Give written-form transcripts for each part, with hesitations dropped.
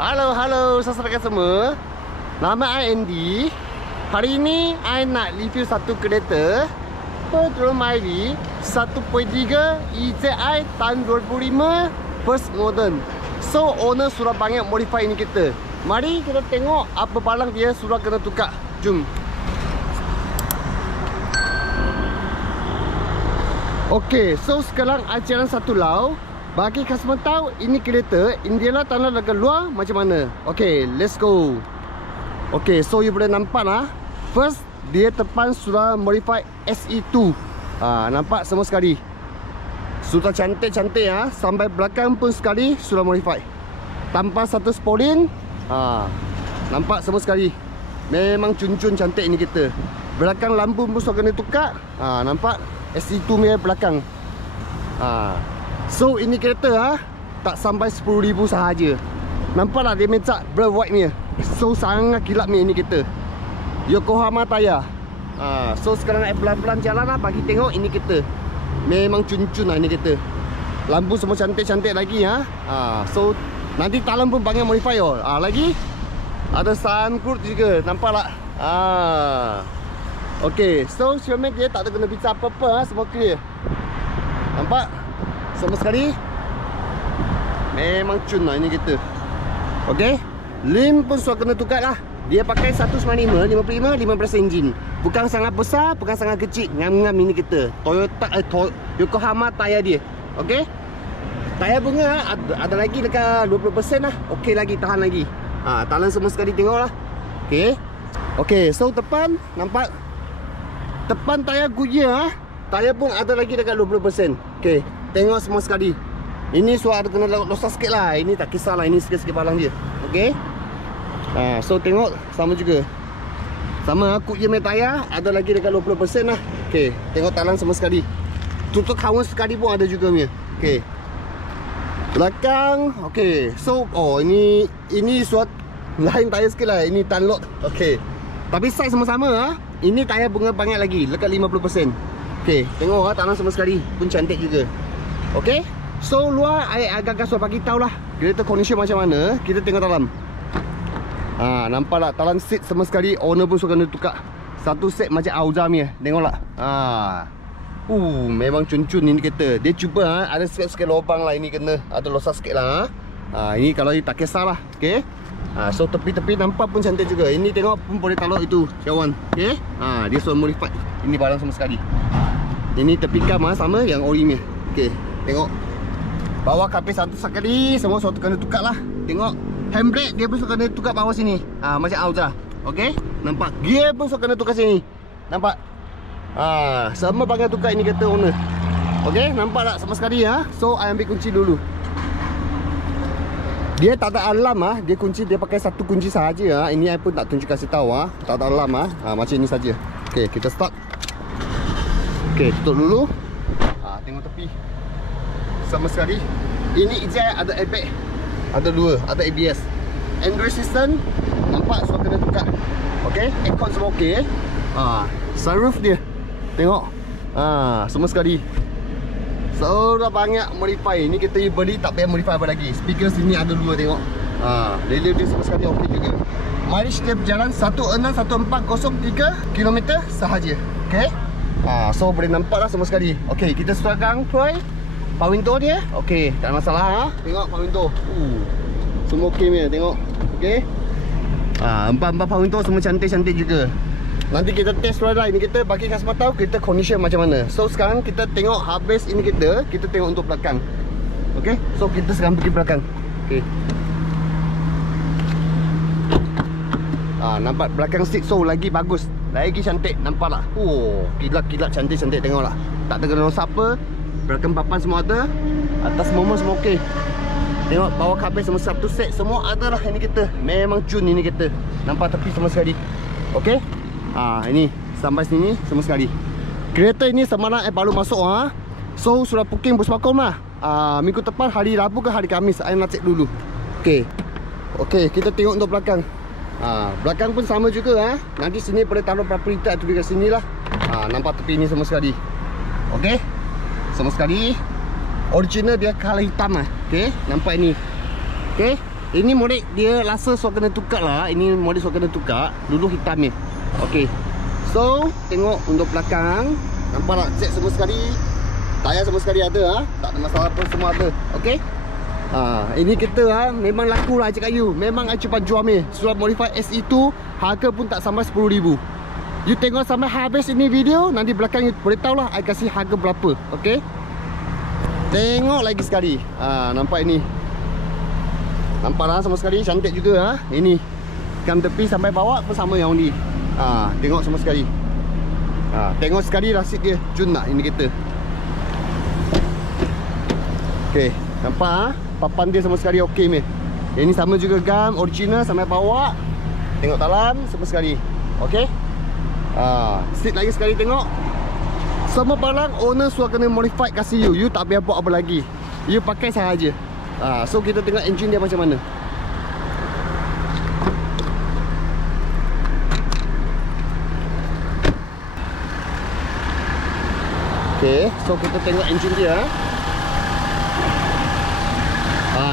Halo saudara semua. Nama saya Andy. Hari ini saya nak review satu kereta Petrol Myvi 1.3 EZI tahun 2005 first model. So owner sudah banyak modify ini kereta. Mari kita tengok apa barang dia sudah kena tukar. Jom. Okay, so sekarang saya jalan satu lau. Bagi customer tahu ini kereta Indiana tanah dekat luar macam mana. Okay, let's go. Okay, so you boleh nampak lah. First, dia depan sudah modify SE2. Nampak semua sekali. Sudah cantik-cantik ya. Sampai belakang pun sekali sudah modify. Tanpa satu spoiling. Nampak semua sekali. Memang cun-cun cantik ini kereta. Belakang lampu pun sudah kena tukar. Nampak SE2 punya belakang. So ini kereta tak sampai 10,000 sahaja. Nampak tak dia mencak bright white ni. So sangat kilap ni ini kereta. Yokohama tayar. So sekarang nak pelan-pelan jalan lah bagi tengok ini kereta. Memang cun-cun lah ini kereta. Lampu semua cantik-cantik lagi ya. So nanti talam pun banyak modify lagi ada sunroof juga. Nampak tak? Okay, so cermin dia tak ada kena bincang apa-apa semua clear. Nampak? Sama sekali. Memang cun lah ini kereta. Okay, lim pun sudah kena tukar lah. Dia pakai 195, 15 enjin. Bukan sangat besar, bukan sangat kecil. Ngam-ngam ini kereta. Yokohama tayar dia. Okay, tayar bunga ada lagi dekat 20% lah. Okay lagi, tahan lagi. Tahan semua sekali tengok lah. Okay. Okay, so depan nampak. Depan tayar Goodyear. Tayar pun ada lagi dekat 20%. Okay, tengok semua sekali. Ini suara ada kena losas sikit lah. Ini tak kisahlah, ini sikit-sikit barang dia. Okay. So tengok sama juga. Sama Goodyear punya tayar ada lagi dekat 20% lah. Okay, tengok talang semua sekali. Tutup kawan sekali pun ada juga punya. Okay. Belakang. Okay, so ini suat lain tayar sikit lah. Ini Dunlop. Okay, tapi size sama-sama Ini tayar bunga banyak lagi dekat 50%. Okay, tengok tanah semua sekali pun cantik juga. Okay, so luar agak-agak sudah bagi tahu lah kereta condition macam mana. Kita tengok dalam. Nampak tak talan seat semua sekali. Owner pun suka kena tukar. Satu set macam Auza punya. Tengok tak? Memang cun-cun ini kereta. Dia cuba ada sikit-sikit lubang lah. Ini kena ada losas sikit lah. Ini kalau tak kisah lah. Okay. So tepi-tepi nampak pun cantik juga. Ini tengok pun boleh taruh itu cawan. Okay. Dia sudah modify. Ini barang semua sekali. Ini tepi kam sama yang ori ni. Okay, tengok. Bawah kapis satu sekali. Semua suatu kena tukar lah. Tengok handbrake dia pun suka kena tukar bawah sini. Macam Auza. Okay, nampak. Gear pun suka kena tukar sini. Nampak. Semua bagian tukar ini kereta owner. Okay, nampak tak sama sekali ya. So I ambil kunci dulu. Dia tak ada alarm dia kunci dia pakai satu kunci sahaja Ini I pun tak tunjuk kasih tahu Tak ada alarm macam ini saja. Okay, kita start. Okay, tutup dulu. Tengok tepi. Sama sekali. Ini EZI ada airbag. Ada dua, ada ABS. Android system nampak sudah kena tukar. Okay, aircon semua okay. Sunroof dia. Tengok. Semua sekali. So dah banyak modify. Ini kita beli tak payah modify apa lagi. Speaker sini ada dua tengok. Radio dia sama sekali okey juga. Mileage dia berjalan 161403 km sahaja. Okay. So boleh nampak lah semua sekali. Okay, kita sekarang try power window dia. Okay, tak ada masalah Tengok power window. Semua okey punya, tengok. Okay. Empat power window semua cantik-cantik juga. Nanti kita test ride lah ini kita bagi customer tahu kita condition macam mana. So sekarang kita tengok habis ini kita tengok untuk belakang. Okay, so kita sekarang pergi belakang. Okay. Nampak belakang seat so lagi bagus. Lagi cantik, nampak tak? Kilat-kilat cantik-cantik, tengok lah. Tak ada kena apa. Belakang papan semua ada. Atas momen semua okey. Tengok bawah kabel semua satu set. Semua ada lah ini kita. Memang cun ini kita. Nampak tepi semua sekali. Okey. Ini sampai sini semua sekali. Kereta ini semalam baru masuk So sudah booking bus makom lah. Minggu depan hari Rabu ke hari Khamis saya nak cek dulu. Okey. Okey, kita tengok untuk belakang. Belakang pun sama juga Nanti sini boleh taruh property tu dekat sini lah. Nampak tepi ni semua sekali. Okey. Semua sekali. Original dia color hitam Okey, nampak ini. Okey. Ini model dia rasa so kena tukar lah. Ini model so kena tukar. Dulu hitam ni. Okey. So, tengok untuk belakang. Nampak tak? Set semua sekali. Tayar semua sekali ada ha? Tak ada masalah pun, semua ada. Okey. Ini kita memang laku lah cakap you. Memang cepat jual ni. Surat Modify SE tu harga pun tak sampai 10,000. You tengok sampai habis ini video. Nanti belakang you boleh tahu lah I kasih harga berapa. Okey. Tengok lagi sekali. Nampak ini. Nampak lah sama sekali. Cantik juga ha? Ini kam tepi sampai bawah pun sama yang ni. Tengok semua sekali. Tengok sekali rasid dia. Cun tak ini kita. Okey. Nampak ha? Papan dia sama sekali okey ni. Ini sama juga gam original sampai bawah. Tengok dalam sama sekali. Okey. Seat lagi sekali tengok. Semua barang owner suruh kena modified kasih you. You tak payah buat apa lagi. You pakai sahaja. So kita tengok engine dia macam mana. Okey, so kita tengok engine dia.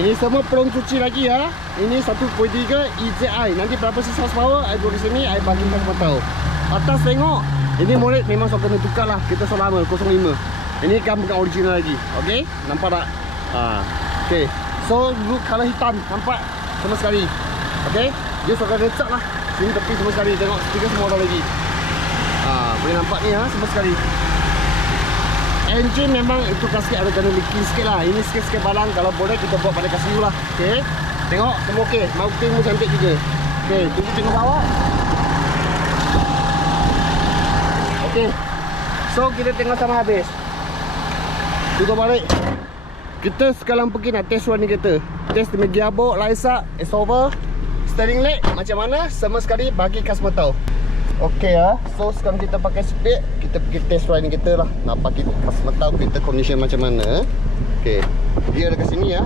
Ini semua pelong cuci lagi ya. Ini 1.3 EZI. Nanti berapa sisa power I buat di sini I bagikan semua tahu. Atas tengok. Ini model memang so kena tukar lah. Kita so lama 05. Ini kan bukan original lagi. Okey, nampak tak? Okey. So dulu color hitam nampak sama sekali. Okey. Dia so kena cat lah. Sini tepi semua sekali. Tengok stiker semua ada lagi. Boleh nampak ni semua sekali. Engine memang itu kasih ada kena leaking sikit lah. Ini sikit-sikit balang. Kalau boleh kita buat pada kasih lah. Okey. Tengok semua okey. Mounting pun cantik juga. Okey, tengok bawah. Okey. So kita tengok sama habis. Tutup balik. Kita sekarang pergi nak test run ni kereta. Test dengan gearbox, lights-up, S-over, steering leg macam mana. Semua sekali bagi customer tahu. Okey so sekarang kita pakai speed. Kita pergi test ride ni kita lah. Nak bagi customer tahu kita condition macam mana. Okey. Dia dekat sini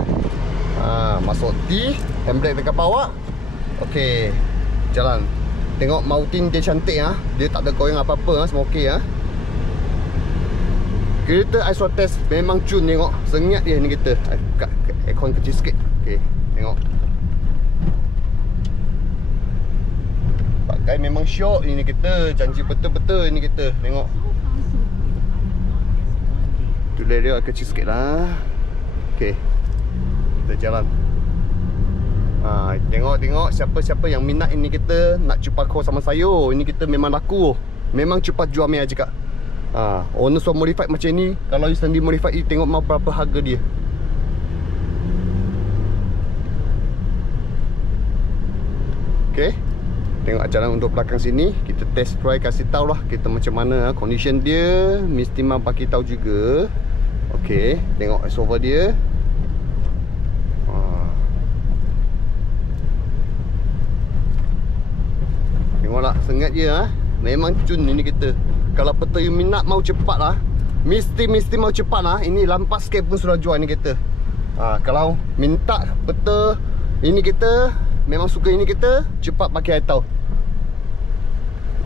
masuk T, handbrake dekat bawah. Okey. Jalan. Tengok mounting dia cantik Dia tak ada goyang apa-apa semua okey Kereta I suruh test memang cun tengok. Sengat dia ni kita. I buka aircon kecil sikit. Okey. Tengok. Pakai memang syok ini kita. Janji betul-betul ini kita. Tengok. Tulis dia kecil sikit lah. Okey. Kita jalan. Tengok siapa-siapa yang minat ini kita nak cepat call sama saya. Ini kita memang laku. Memang cepat jual ni aja kak. Owner so modified macam ni. Kalau you sendiri modified, you tengok mau berapa harga dia. Okey. Tengok jalan untuk belakang sini. Kita test drive kasih tahu lah kita macam mana condition dia. Mesti mau bagi tahu juga. Okey. Tengok S-over dia. Tengoklah sengat je Memang cun ini kita. Kalau betul you minat mau cepat lah, Mesti mau cepat lah. Ini lampas sikit pun sudah jual ni kita. Kalau minta betul ini kita, memang suka ini kita, cepat pakai I tahu.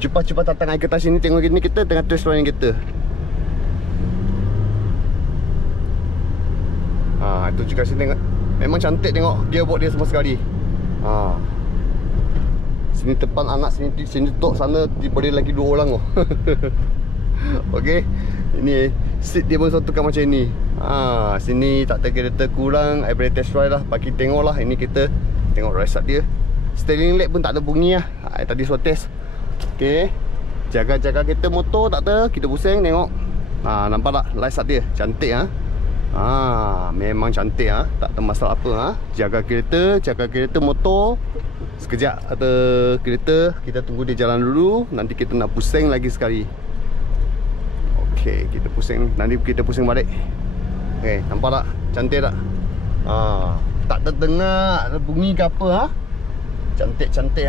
Cepat-cepat datang I ke atas sini. Tengok ini kita tengah test run kita. Itu juga sini tengok. Memang cantik tengok gearbox dia semua sekali. Sini depan anak, sini tok, sana boleh lagi 2 orang oh. Okey. Ini seat dia pun satu kan macam ni. Sini tak kereta kurang, I boleh test ride lah. Bagi tengok lah. Ini kita tengok ride dia. Steering leg pun tak ada bunyi lah. Tadi suruh test. Okey. Jaga-jaga kereta motor tak ada. Kita pusing tengok. Nampak tak light dia? Cantik memang cantik tak ada masalah apa Jaga kereta motor. Sekejap ada kereta, kita tunggu dia jalan dulu. Nanti kita nak pusing lagi sekali. Okey, kita pusing. Nanti kita pusing balik. Okey, nampak tak? Cantik tak? Tak terdengar ada bunyi ke apa Cantik-cantik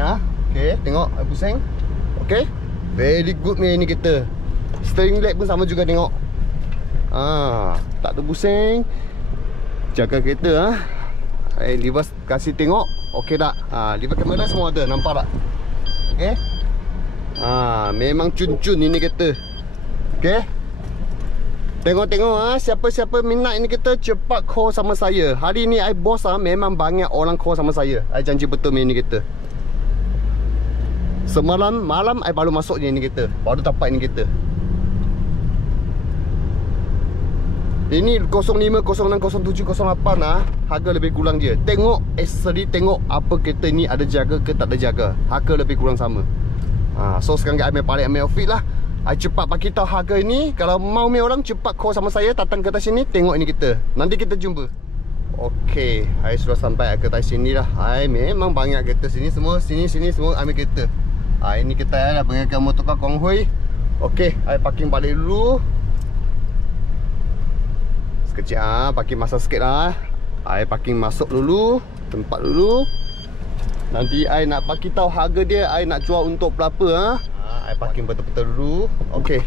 Okey, tengok pusing. Okey. Very good ni kita. Steering leg pun sama juga tengok. Tak ada pusing. Jaga kereta lever kasih tengok. Okey tak? Lever kamera semua ada. Nampak tak? Okey. Memang cun-cun ini kereta. Okey. Tengok-tengok siapa-siapa minat ini kita cepat call sama saya. Hari ni I bos memang banyak orang call sama saya. I janji betul ni kita. Semalam malam I baru masuk ni kita. Baru dapat ni kita. Ini 05, 06, 07, 08 harga lebih kurang je. Tengok accessory, tengok apa kereta ni ada jaga ke tak ada jaga. Harga lebih kurang sama. So sekarang I balik ambil outfit lah. I cepat bagi tahu harga ini. Kalau mau ni orang cepat call sama saya, datang ke atas sini, tengok ini kita. Nanti kita jumpa. Okey, I sudah sampai ke atas sini lah. I memang banyak kereta sini semua. Sini semua ambil kereta. Ini kita dah berikan motorcar Kong Hui. Okey, I parking balik dulu. Sekejap, parking masa sikit lah. I parking masuk dulu, tempat dulu. Nanti I nak bagi tahu harga dia, I nak jual untuk berapa I parking betul-betul dulu. Okey,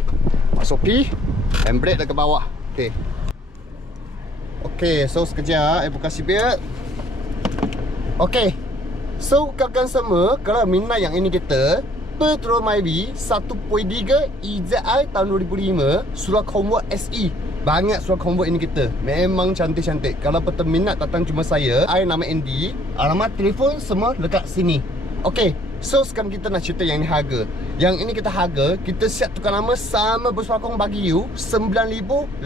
masuk P, handbrake dah ke bawah. Okey, so sekejap I buka seatbelt. Okey, so kawan semua, kalau minat yang ini kita Petrol Myvi 1.3 EZI tahun 2005, Surah Convert SE. Banyak Surah Convert ini kita. Memang cantik-cantik. Kalau peminat datang cuma saya, I nama Andy. Alamat telefon semua dekat sini. Okey, so sekarang kita nak cerita yang ni harga. Yang ini kita harga, kita siap tukar nama sama bersokong bagi you 9,800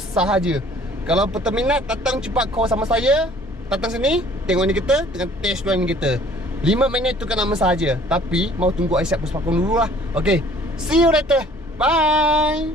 sahaja. Kalau peminat datang cepat call sama saya, datang sini, tengok ni kita dengan test drive ni kita. 5 minit tukar nama sahaja. Tapi mau tunggu I siap bersokong dulu lah. Okey, see you later. Bye.